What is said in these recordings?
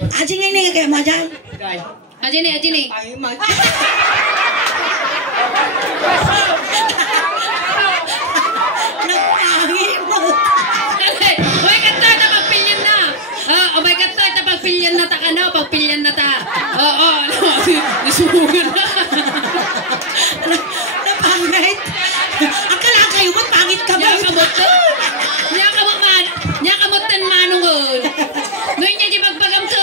Aji nga ini kayak majan. Aji nih. Nagpangit mo. Oy kanta ta pagpilyan na. Oh my god, ta pagpilyan na ta kana, pagpilyan na ta. Oo, nisubugan na. Napangit. Akala kayo mo pangit ka ba? Nya kamot tan manong ol. Ngoy nya di magpagam ko.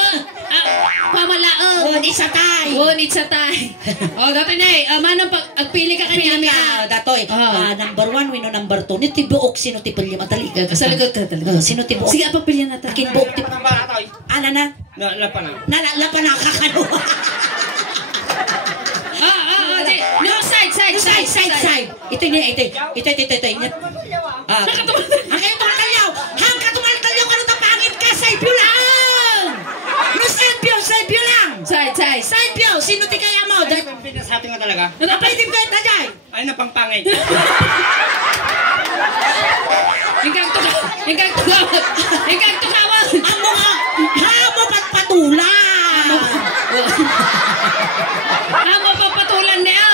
Pamalaong. Isa tay. Isa tay. Oh, dati na manong agpili ka kanya mi. Datoy. Number 1 wino number 2. Ni tibuok sino ti pilya matali. Kasalagot ka talaga. Sino tibuok? Sige, pagpilyan na ta. Akin buok ti. Ana na? Lapa na. Lapa na kakano. No, side. Ito. Ang tumakalyaw. Hang ka tumakalyaw. Ano tapangit ka? Side view lang. No, side view lang. Side view. Sino ti kaya mo? Pinasati nga talaga. Napaitim ka ito dyan. Ay, napangpangit. Hinggang tukawat. Amo ka. Hamo pagpatulan. Amo papatulan niya.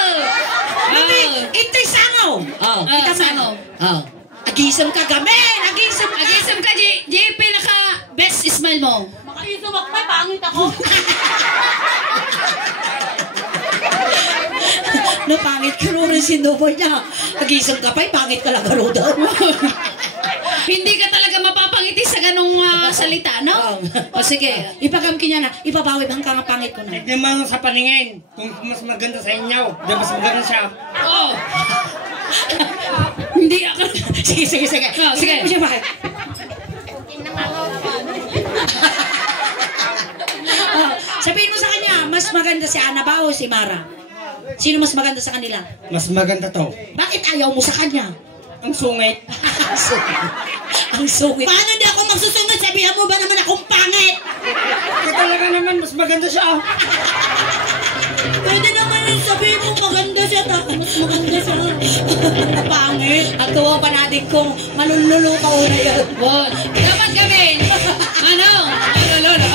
Ito'y sangaw. Kita sangaw. Agisam ka gamen. Agisam ka, JP, naka best smile mo. Makaisam ako, may pangit ako. Napangit ka rin sinubo niya. Agisam ka pa'y pangit ka lang aro daw. Hindi ka talaga mapapangiti sa ganong salita, no? O sige, Ipagamkin niya na. Ipabawi bang ka nga pangit ko na. Tignan mo sa paningin. Kung mas maganda sa inyo, mas maganda siya. Oo. Hindi ako. Sige. Sige. Sige, bakit? Sabihin mo sa kanya, mas maganda si Ana ba o si Mara? Sino mas maganda sa kanila? Mas maganda to. Bakit ayaw mo sa kanya? Ang sungit. Ang sungit. Paano hindi ako magsusungit? Sabihan mo ba naman akong pangit? Talaga naman, mas maganda siya. Pwede naman yung sabihin mo maganda siya. Mas maganda siya. Pangit. At tuwa pa natin kung malululo ka una yan. Bon. Dapat gawin. Ano? Lolo.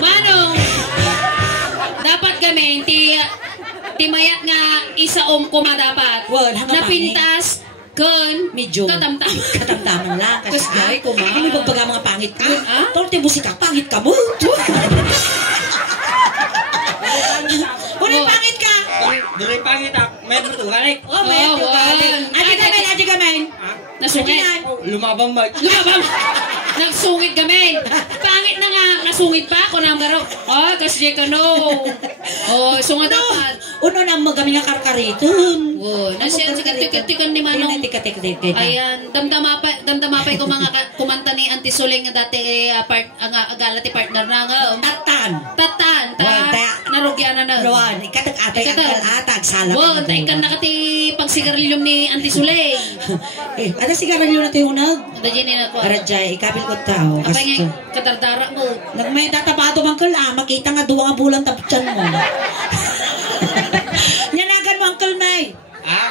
Manong, dapat gamin ti mayat nga isa kuma dapat. Napintas kun medyo katamtaman lang. Kasi gay ko ma. Ano bagbaga mga pangit ka? Torte musika pangit ka mo. Ulit pangit ka. Duloy pangit ako. May matugalik. Oh, may matugalik. Aji gamen. Nasungit. Lumabang ba? Nagsungit kami. Pangit na nga. Nasungit pa ako na garo. Oh, kasi ka no. Oh, sunga dapat. Uno na magami nga karkariton. Oh, nasiyan sa katik-katikan ni Manong. Ayan, damdama pa ko mga kumanta ni Auntie Suling nga dati ang agalati partner na nga. Tatan. Narugyan na. Rowan, ikatak-atay atag salam. Wow, ikan nakati pagsigarilyo ni Auntie Suling. Ada sigarilyo na tayo unag. Ada dyan na ko. Arajay, ikabil ko tao. Apa nga katardara mo. Nagmay tatapato bang kala, makita nga duwa nga bulan taputyan mo. Nyanagan mo, Uncle May. Ha?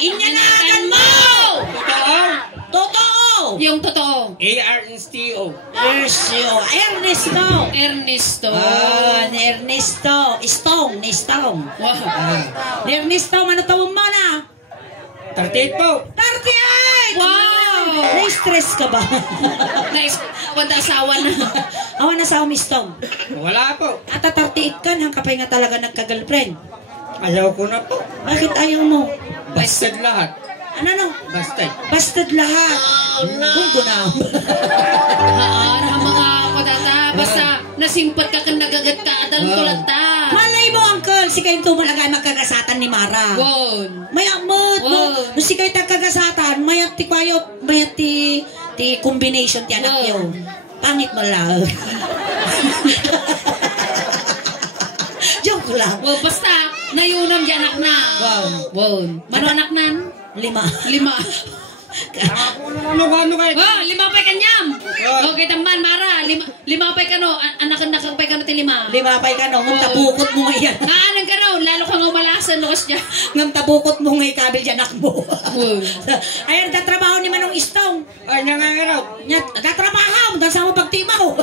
Inyanagan mo! Totoo! Yung totoo. A-R-N-S-T-O. Ernesto. Ni Ernesto. Stong. Wow. Ni Ernesto, manatawang mo na. 38 po. 38! Wow! Na-stress ka ba? Wanda asawa na. Awan na sa umistong. Wala po. At 38 ka, hang kapay nga talaga nagka-girlfriend. Ayaw ko na po. Bakit ayaw mo? Busted lahat. Ano? Busted lahat. Gugunaw. Ang mga kodata. Basta nasimpat ka kang nagagat ka. Adan tulad ta. Malay mo, Uncle. Si kayo tumalagay magkagasatan ni Mara. Wow. Mayamot. Wow. No, si kayo tagkagasatan. Mayat ti kwayot. Mayat ti combination ti anak yun. Pangit mo lang. Joke lang. Wow, basta nayunan di anak na. Wow. Mano anak nan? 5. Ano kayo? Oh, 5 pa'y kanyam. Okay, tamban, Mara. 5 pa'y kano. Anak pa'y kano ti 5. 5 pa'y ka no. Tapukot mo yan. Naanan ka raw. Lalo kang umalas. Sa lukas niya. Ngam tabukot mo ngay kabil dyan akbo. Ay, nagtatrabaho ni Manong Istong. Ay, nangangaraw. Nagtatrabaho, dahil sa mo pagtimaw.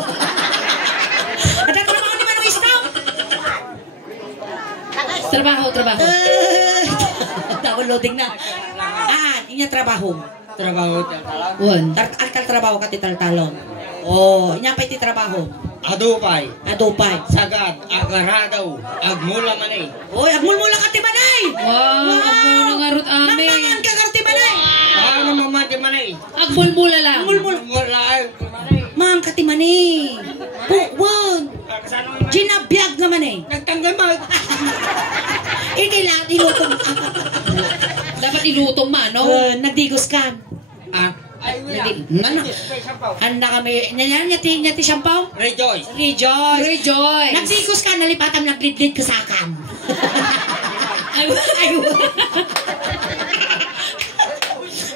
Nagtatrabaho ni Manong Istong. Trabaho. Downloading na. Inya trabaho. Trabaho. Alkal trabaho ka titaltalon. Inya pa iti trabaho. Adupay. Sagad. Agaradaw. Agmula manay. Agmulmula ka ti manay. Agmula nga rut ame. Nangmangan ka ti manay. Mamati manay. Agmulmula lang. Agmula ay. Mang ka ti manay. Bukwan. Ginabiyag naman eh. Nagtanggal mag. Kailangan ilutong. Dapat ilutong man, no? Nagdigos ka. Handa kami. Nanyan niya ti siyampaw? Rejoice. Nagdigos ka, nalipatan, naglidlid ka sa akan.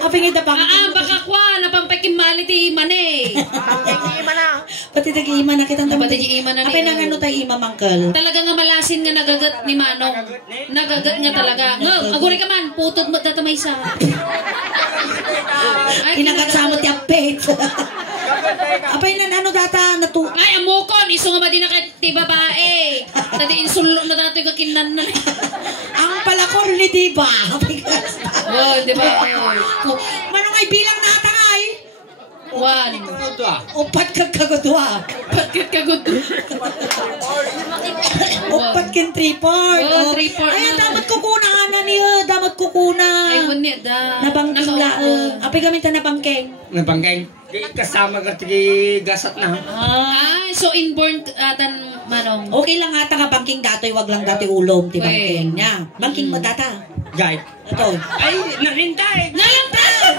Apingin na pang... baka kwa, napampakimbali ti iman eh. Pati nag-iima na kitang Pati nag-iima na Apay nang ano tayo ima, mangkal? Talaga nga malasin nga nagagat ni Manong. Nagagat nga talaga. Aguri ka man, putod mo datamay sa. Kinagat sa mo ti apet. Apay na ano data natu... Ay, amukon, iso nga ba din ti babae. Tadi insulong na dato yung kakinan na. Ang palakor ni diba? Di ba? Manong ay bilang nata nga eh. 1. Upat kagkagudwa. Upat kin 3-4. 3-4 Ay, damat kukuna na niya. Damat kukuna. Ay, wala da. Nabangking laang. Apay kami ta nabangking. Nabangking. Kasama ka tigi gasat na. So inborn atan Manong. Okay lang ata nga bangking datoy, wag lang datoy ulom ti bangking niya. Bangking mo data. Guide. Ito. Ay, nalintay. Nalintag.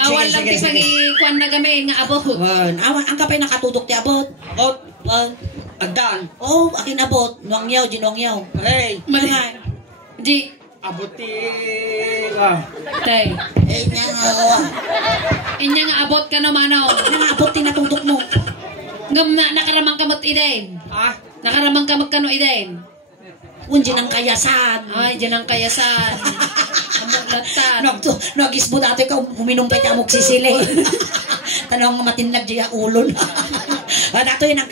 Awal lang ti pang-ikuan na kami nga abot. Ang kapay nakatutok ti abot. Agdaan. Akin abot. Nuangyaw, ginuangyaw. Hey. Malay. Di. Abuti. Tay. Inya nga abot ka no, Manong. Abot ti natutok mo. Nakaramang kamot iden. Nakaramang kamot kano iden. Dyan ang kayasan. Ay, dyan ang kayasan. Amuklatan. Nagisbo dati ka, uminom pa niya magsisili. Tanong nga matinag diya ulon. Dato yun ang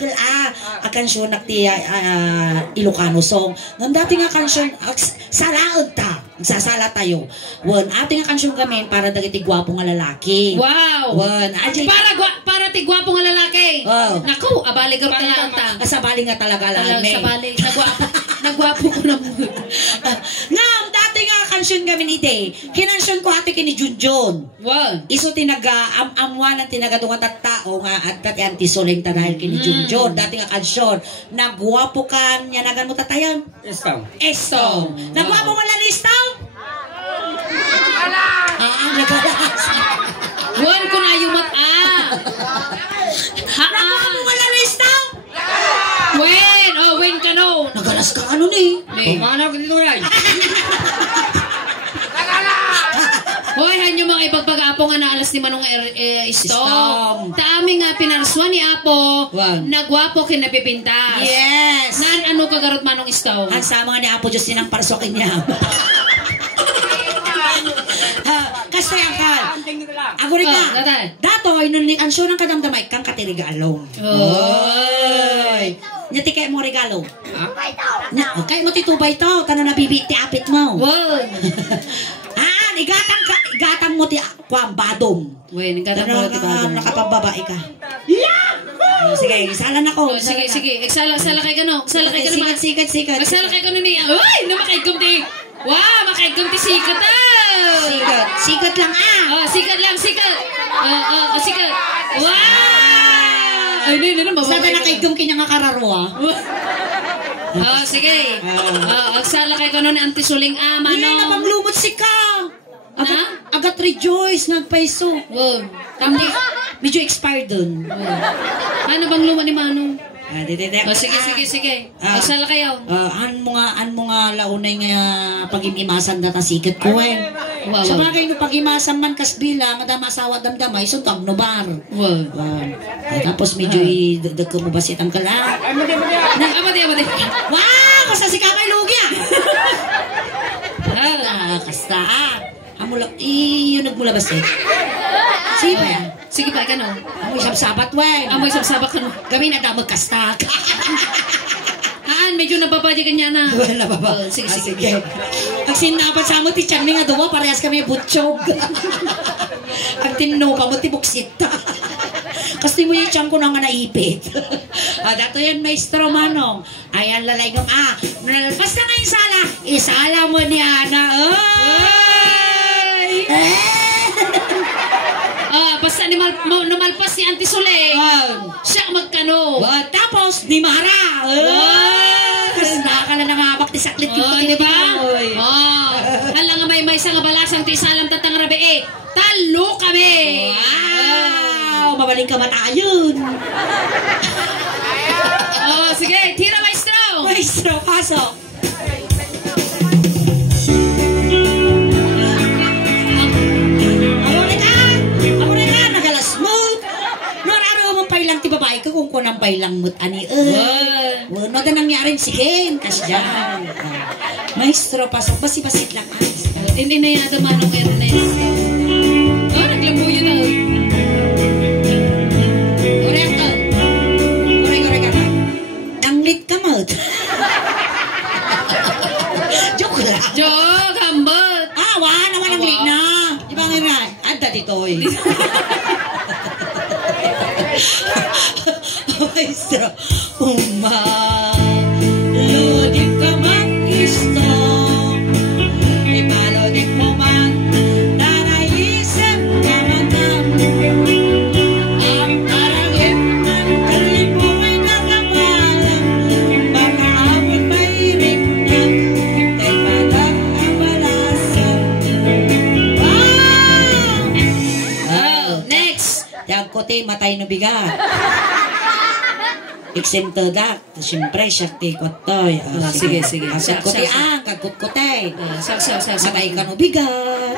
kansyon na ti Ilocano song. Ngam dati nga kansyon, salaod ta. Sasala tayo. Ate nga kansyon kami para dagiti gwapo nga lalaki. Wow! Para ti gwapo nga lalaki. Naku, abali garo talaan ta. Sabali nga talaga lang. Sabali. Nagwapo ko na mo. Ngam, dati nga kansyon kami ite. Kinansyon ko ate kini Junjun. Wow. Iso amuan tinagadungan tattao nga at kat antisoleng ta dahil kini Junjun. Dati nga kansyon. Nagwapo ka niya nagan mo tatayan. Estong. Nagwapo mo lang Estong? Nagalas. Wan ko na yung Nagwapo mo lang Estong? Wen ka no. Nagalas ka ano ni? Pumanaw ka dito rin. Hoy, hanyo mga ipagpag-apo nga naalas ni Manong Istong. Taami nga pinarswa ni Apo. Nagwapo kinapipintas. Yes. Naan ano kagarot Manong Istong? Ang sama nga ni Apo Diyos sinang parsokin niya. Kasi ang kal. Aguri ka. Dato, inunik ang syurang kadamdamay kang katirigalo. Nyati kayo mo regalo. Kayo mo titubay to. Tanong nabibiti apit mo. Igatang mo ti badong. Igatang mo ti badong. Nakapagbabae ka. Sige, isalan ako. Sige. Sala kay gano. Sala kay gano. Sikat. Sala kay gano ni. Uy, makaigom ti. Wow, makaigom ti sikat Sikat lang sikat lang. Sikat. Wow! Ay, Sa na nakaigom kanya nga kararwa. Sige. Agsala kay gano ni Antisuling Manong. Hindi na maglumot si ka. Agat rejoice, nagpaiso. Medyo expired dun. Ano bang luma ni Manong? Sige. Agsala kayo. An mo nga launay nga pag-imimasan data sikat ko Wow. Sa bagay no pag-imasam man kasbila, madama asawa damdamay, so tagnobar. Wow. Tapos medyo dagko mo basit ang kala. Amadi. Wow! Basta si Kamay Lugi kasta Amula, yun nagmula basit. Sige pa yan. Sige pa, ikano. Amoy sabsabat, wen. Amoy sabsabak ka no. Kami nagdamag kasta. Medyo nababadi ka niya na. Wala ba? Sige. Ang sinapat sa mo, ti Channing nga duwa, parehas kami butchog. Ang tinno pa mo, ti buksita. Kasi mo yung tiyang ko na nga naipit. Dato yan, maestro Manong. Ayan, lalay ng nalpas na nga yung sala. Isala mo ni Ana. Basta numalpas si Auntie Sule. Siya magkano. Tapos, ni Mara. Kasi nakakala na nga bakti saklit yung diba? Hala nga may isang balasang ti isalam tatang rabi talo kami. Wow! Mabaling ka matayon. Sige, tira maestro. Maestro, pasok. Lang ti babae ko kung kunang pailang mut ani no da nangyarin sige kas dyan maestro pasok basi-basit lang hindi na yata manong ero na yun naglambuyo na korek ka nanglit ka mo joke hambot wala naman ang lit na diba nga ada ditoy maestro lodit ka mag-isto ipalodit mo man nanaisip ka man ang parangit ng tribo ay nakapalang baka amoy mayrik na kay palang abalasan. Next Yagkote matay no bigat. Iksento dak, siyempre syakti kotoy. Sige. Kote ang kagkutkote. Sak. Matay ka no bigat.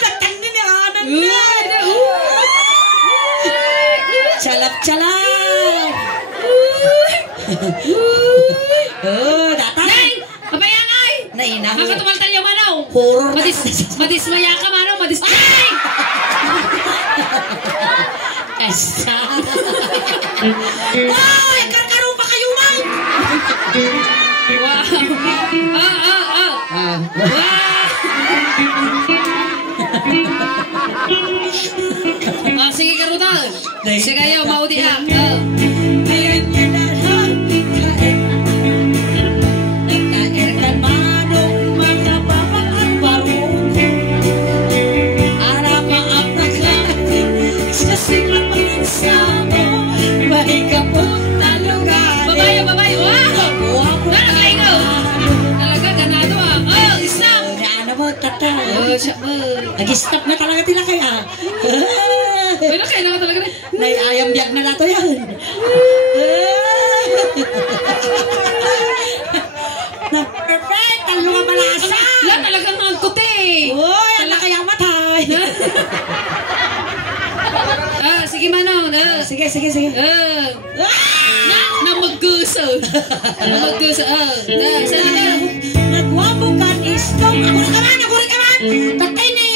Nagtang din yung anan na. Calap. Datang. Nay! Pabayangay! Nainang. Makatumaltal yung manaw. Horror. Madismaya ka manaw. Ay! Esa. Ay, karkaro pa kayo, man! Wow! Sige, karutal. Sige, ayaw, maudi ha. Ayan yan na lang. Nagkairkan manong mga pamaan barong. Ara maap na katin sa silang pag-insamo. May kapunta lugar. Babayo. Wow! Nakaingaw. Talaga, ganado ah. Stop! Ano mo, tatay? Siya mo. Nag-stop na talaga tila kaya. Pero kailangan talaga rin. Ayam biyak na nato yan. Na perfect! Talo nga balasa! Wala talagang angkot eh. Uy! Ala kaya matay! Sige manong. Sige. Na magguso. Sana na. Nagwabukan istong. Ako rin ka man! Tatay ni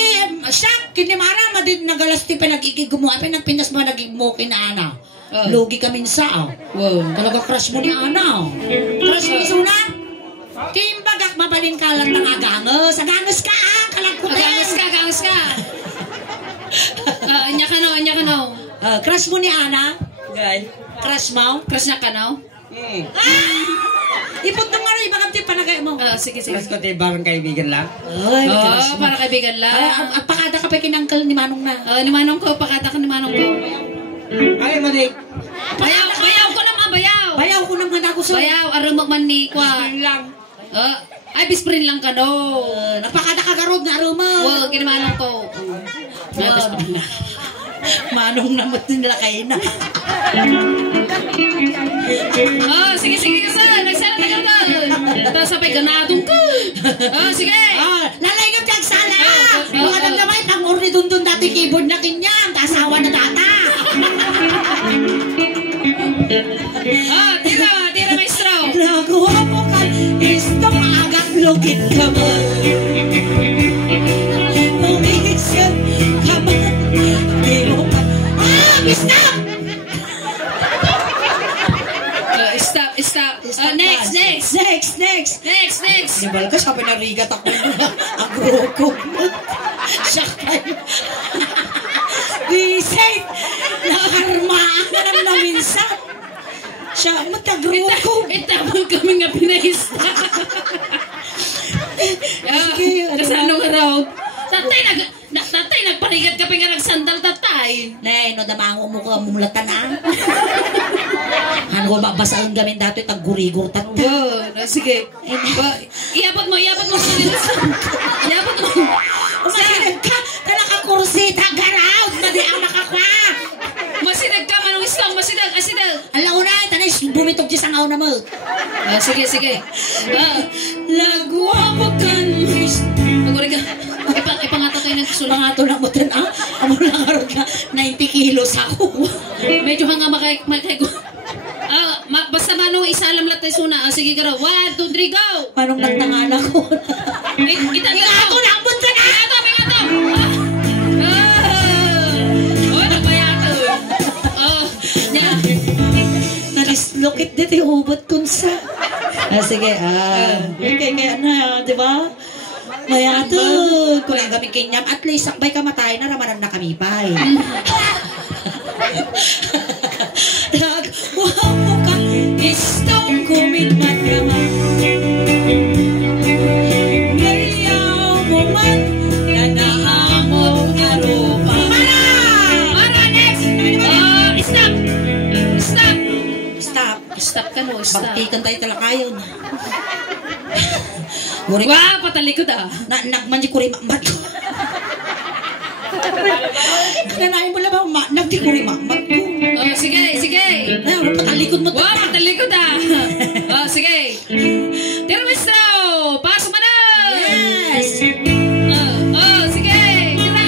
Siak, kinimara, madid nagalasti pa nagigigumuha, pinagpinas mo nagigmukin na ana. Lugi kami sa Wow. Talaga crush mo ni Ana. Crush mo isuna? Timbagak mabalin ka lang ng agangos. Agangos ka kalagputin. Agangos ka. Anya ka no. Crush mo ni Ana? Crush mo? Crush na ka no? Ipot nung ano, ibang kapti panagay mo. Sige. Mas ko tayo barang kaibigan lang. Para kaibigan lang. Pakada ka pa kinangkal ni Manong na. Ni Manong ko, pakata ka ni Manong ko. Ay, mali. Bayaw ko naman, bayaw. Bayaw ko naman ako sa... Bayaw, arumag man ni Kwa. lang. Ay, bisprin lang ka no. Nagpakada ka garod na arumag. Wow, kinamanong ko. Manong namot nila kayo na. Oh, sige, nagsala na ka ba? Tapos sabay ganadong ka. Oh, sige. Lalay ka dyan, sala! Mga nagdamay, pang-orni dun dati keyboard na kinyang, kasawa na data. Oh, tira maestro. Nagawa mo ka, isto maagat lugit ka ba? Umigisip ka ba? Di mo ka. Stop! Stop. Next. Nibal ka, siya pinarigat ako. Agroko. Siya kayo. Bisay! Nakarmaan na lang na minsan. Siya, matagroko. Itamang kami nga pinahista. Kasi anong araw? Tatay, nagparigat ka pingarang sandal, tatay. Nay, no, damango mo ka, mumulatan na. Ano ko, babasahin gamin dati, tag-gurigur tatay. Sige. Iabot mo. Iabot mo. Masinag ka, talaka-kursi, tag-garaw, nadi ang nakakwa. Masinag ka, manong islang, masinag. Alaw na, tanay, bumitog siya sa ngaw na mo. Sige. Lagwa mo kan, Naguri ka. Ipangato kayo ng sulang. Pangato na mo din, amo lang harap ka, 90 kilos ako. Medyo hanga makay basta manong isalam lahat tayo suna. Sige ka raw. 1, 2, 3, go! Manong nagtangala ko. Ingato na ang bunta na! Ingato! Nagbayato. Nalislokit dito yung ubot kung sa. Sige, okay, kaya na, di ba? Mayato. Kung ang gamit kinyam, at least sakbay ka matay na ramanan na kami pa eh. Nagwa mo ka, istong kumitman naman. Ngayaw mo man, nanahamong arupa. Mara, next! Stop ka no, stop. Bagtikan tayo talakayon. Wah, patalikod Nagman di kuri makmat ko. Nanayin mo lang ba, nagdi kuri makmat ko. Sige. Patalikod mo. Wah, patalikod sige. Tira maestro, pasok mo na. Yes. Sige. Tira.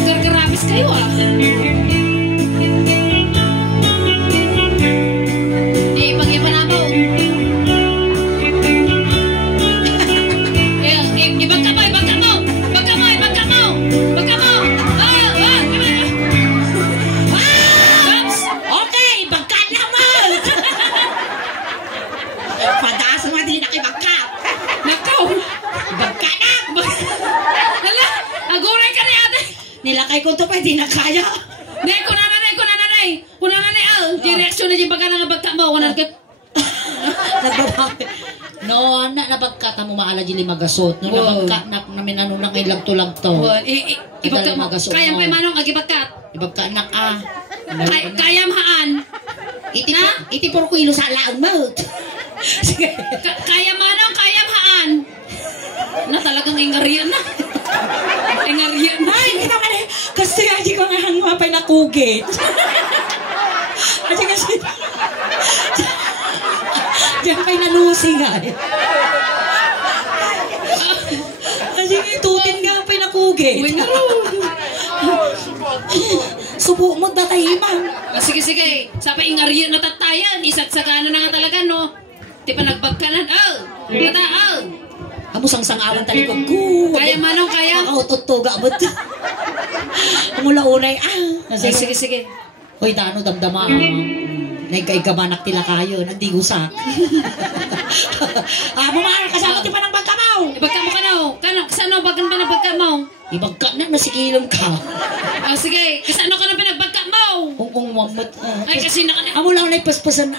Agkarkarapis kayo Ipang-ipan na mo. Okay, bagkat na mo. Padaas mo din na kay bagkat. Nakaw. Bagkat na. Hala, aguray ka ni ate. Nilakay ko to pa, di na kaya. Kunanay. Direksyon na dyan baka nga bagka mo. Nagbabawi. No, nabagkat mo maala dili magasot. No, nabagkat na minanong lang ilagto-lagto. Ibagkat mo. Kayam pa manong agibagkat. Ibagkat na Kayam haan. Iti 4 kilo sa laang mo. Kayam manong, kayam haan. Na talagang ingariyan na. Ay, kita ka na. Kasi aji ko nga hang mapay na kugit. Kasi. Diyan pa'y nalusing nga eh. Kasi tutin nga pa'y nakugit. Subo mo datahiman. Sige. Sa paingariyan na tatayan. Isagsagana na nga talaga, no? Di pa nagbagkanan. Amo sang-sangawan talikod ko. Kaya manong, kaya. Makautot-tuga mo. Mula-unay. Sige. Hoy, dano damdama. Nagkaikabanak tila kayo. Nagdigusak. Bumaan, kasama ti pa ng bagkamaw. Ibagka mo ka no. Kasano bagan pa na bagka mo? Ibagka na, nasikilom ka. Sige. Kasano ka na pinagbagka mo? Kung mamot. Ay, kasi na ka na. Amo lang na ipaspasan.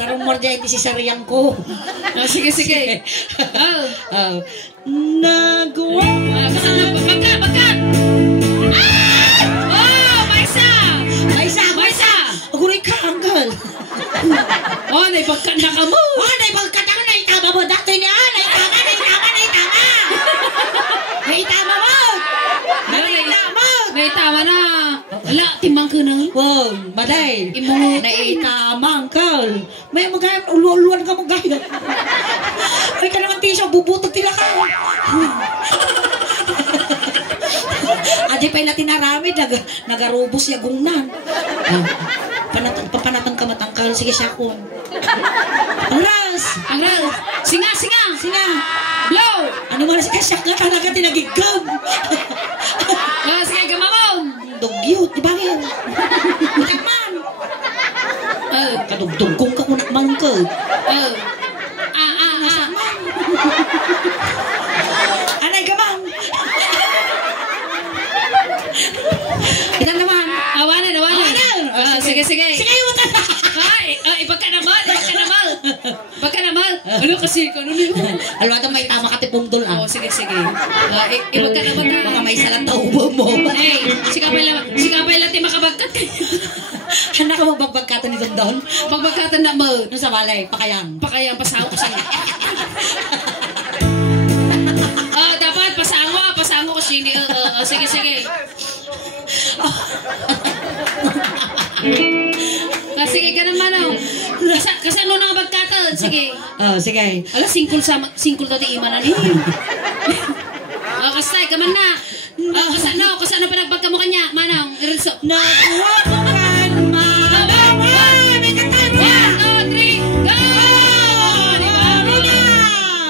Tarong mordya iti si sariyang ko. Sige. Nagawa. Kasano bagka. Maisa. Aguray ka, anggal. Naibagka na ka mo. Naibagka na ka, naitama mo. Dati niya, naitama. Naitama mo. Naitama na. Wow, maday. Imungutin. Naitamang ka. May magayang uluan ka magayang. Ay ka naman tisyo, bubutog tila ka. Adi pa ila tinarami, nagarubos yagungnan. Papanatan ka matangkal, sige syakon. Angras! Angras! Singa! Singa! Blow! Ano man si kasyak nga talaga tinagigam. Sige, gamamon! Dugyot, di ba yun? Nakman! Kadugdugkong ka kunakman ka. Anay gamang! Ilan naman? Awanan! Sige! Sige, yung mata! Ibagka naman! Ano kasi? Ano niyo? Alam mo, may tama ka tipong dul ah. Oo, sige. Ibagka naman na. Baka may salang taubo mo. Hey, sikapay lang tayo makabagkat kayo. Handa ka magbagkatan ni Don? Magbagkatan na mo. Nung sa balay, pakayang. Pakayang pasaho ko sa'yo. Dapat pasango ko sini. Sige. Sige, ganun man ako. Kasano na nga bagkatan? Sige. Sige. Ala, singkul dati imanan eh. Kastay, kaman na. Kasano pinagbagka mo kanya? Manang, irilso. Nakuha ko kan ma. May katan. 1, 2, 3, go!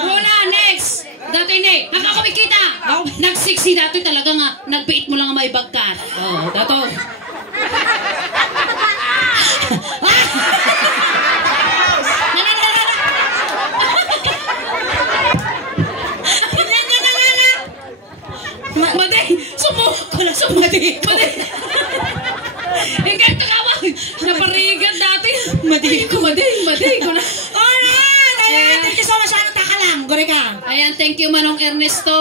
Runa, next. Dati ni, ako kumikita. Nagsiksi dati talaga nga. Nagbiit mo lang nga may bagkat. Dato. Madi. Hinggang kakawag. Naparigan dati. Madi ko na. Alright! Ayan, thank you so much. Ano taka lang? Gore ka. Ayan, thank you Manong Ernesto.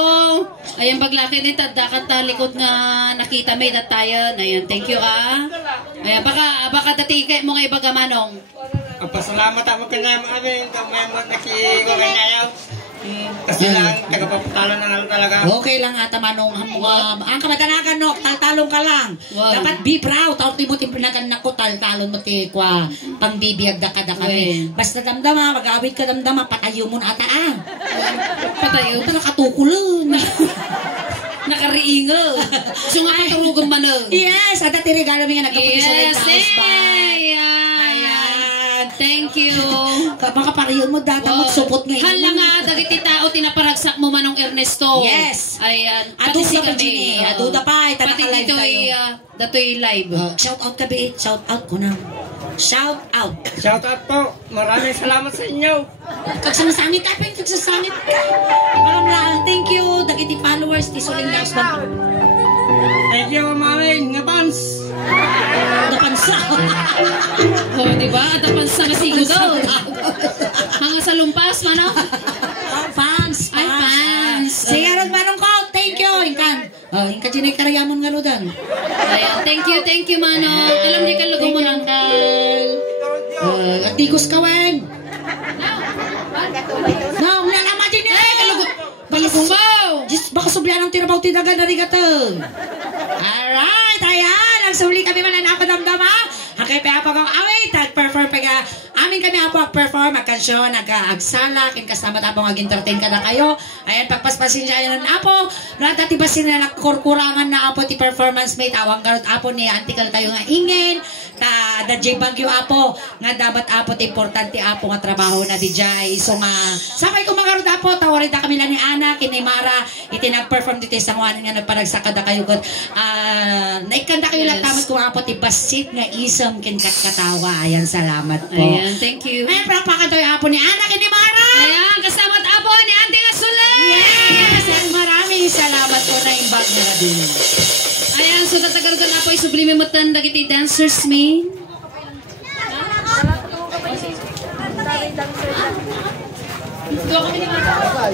Ayan, baglaki din tadakan ta likod nga nakita may datayan. Ayan, thank you Ayan, baka dati kay mo nga ibaga Manong. Pasalamat ako kanya amin. Kamay mo nakiko kanyayaw. Kasi lang, tagapapatalo na lang talaga. Okay lang ata Manong. Ang kamatanagan no, taltalong ka lang. Wow. Dapat be proud. Tawti mo timpinagan na ko, taltalong mo tikwa. Pangbibiyag da kami. Basta damdama, mag-awit ka damdama, patayo mo na ata Patayo? Ito nakatukulon. Nakariingo. So nga paturugan man Yes, at dati regalo mo nga nagkapulisorin sa house ba? Thank you. Baka pariyon mo data mo supot ngayon. Hala nga, dagiti tao tinaparagsak mo Manong Ernesto. Yes. Ayan. Aduda pa Gini. Aduda pa. Pati dito dato'y live. Shout out ka ba? Shout out ko na. Shout out. Shout out po. Maraming salamat sa inyo. Kagsamasangit ka, Peng. Kagsasamit ka. Parang lang. Thank you. Dagiti followers. Tisuling Laos Bang. Thank you, maraming nga fans. Napansa. Diba? Napansa nga sigo daw. Mga sa lumpas, Manong. Fans. Ay, fans. Sige, Manong ko. Thank you. Inkan. Inkan dyan ay karayamon nga ludan. Ayan. Thank you, Manong. Alam di ka lugo mo ng At tigos ka, Weng. No, nalama din eh. Balugong mo. Baka sublihan ng tirabaw tinagan na rigatang. Alright, ayan. Ang suli kami man na napadamdama. Hakay pa ako kong awit. Perform pa ka. Amin kami ako perform. Magkansyon, nag-agsala. Kasama tapong mag-entertain ka na kayo. Ayan, pagpaspasin siya yun ng apo. Natatibasin na nakurkurangan na apo ti performance mate. Awang garot apo ni antikal tayo nga ingin. Da J Bagyo apo. Nga dapat apo ti importante apo nga trabaho na di jay. So nga, sakay ko mga garot apo. Tawarin na kami lang ni Ana, kinimara. Itinag-perform dito sa ngawanin nga nagparagsakad na kayo. Naikanda kayo lang tamat kung apo ti basit nga isang katawa. Ayan, salamat po. Ayan, thank you. Ayan, prapakan tayo apo ni Ana, kinimara. Ayan, kasama apo ni Auntie Asulay. Yes, maraming salamat po na imbag na din. Ayan, so tatagal ko na po isublime mo tan dagiti dancers me. Ito kami ni Mata.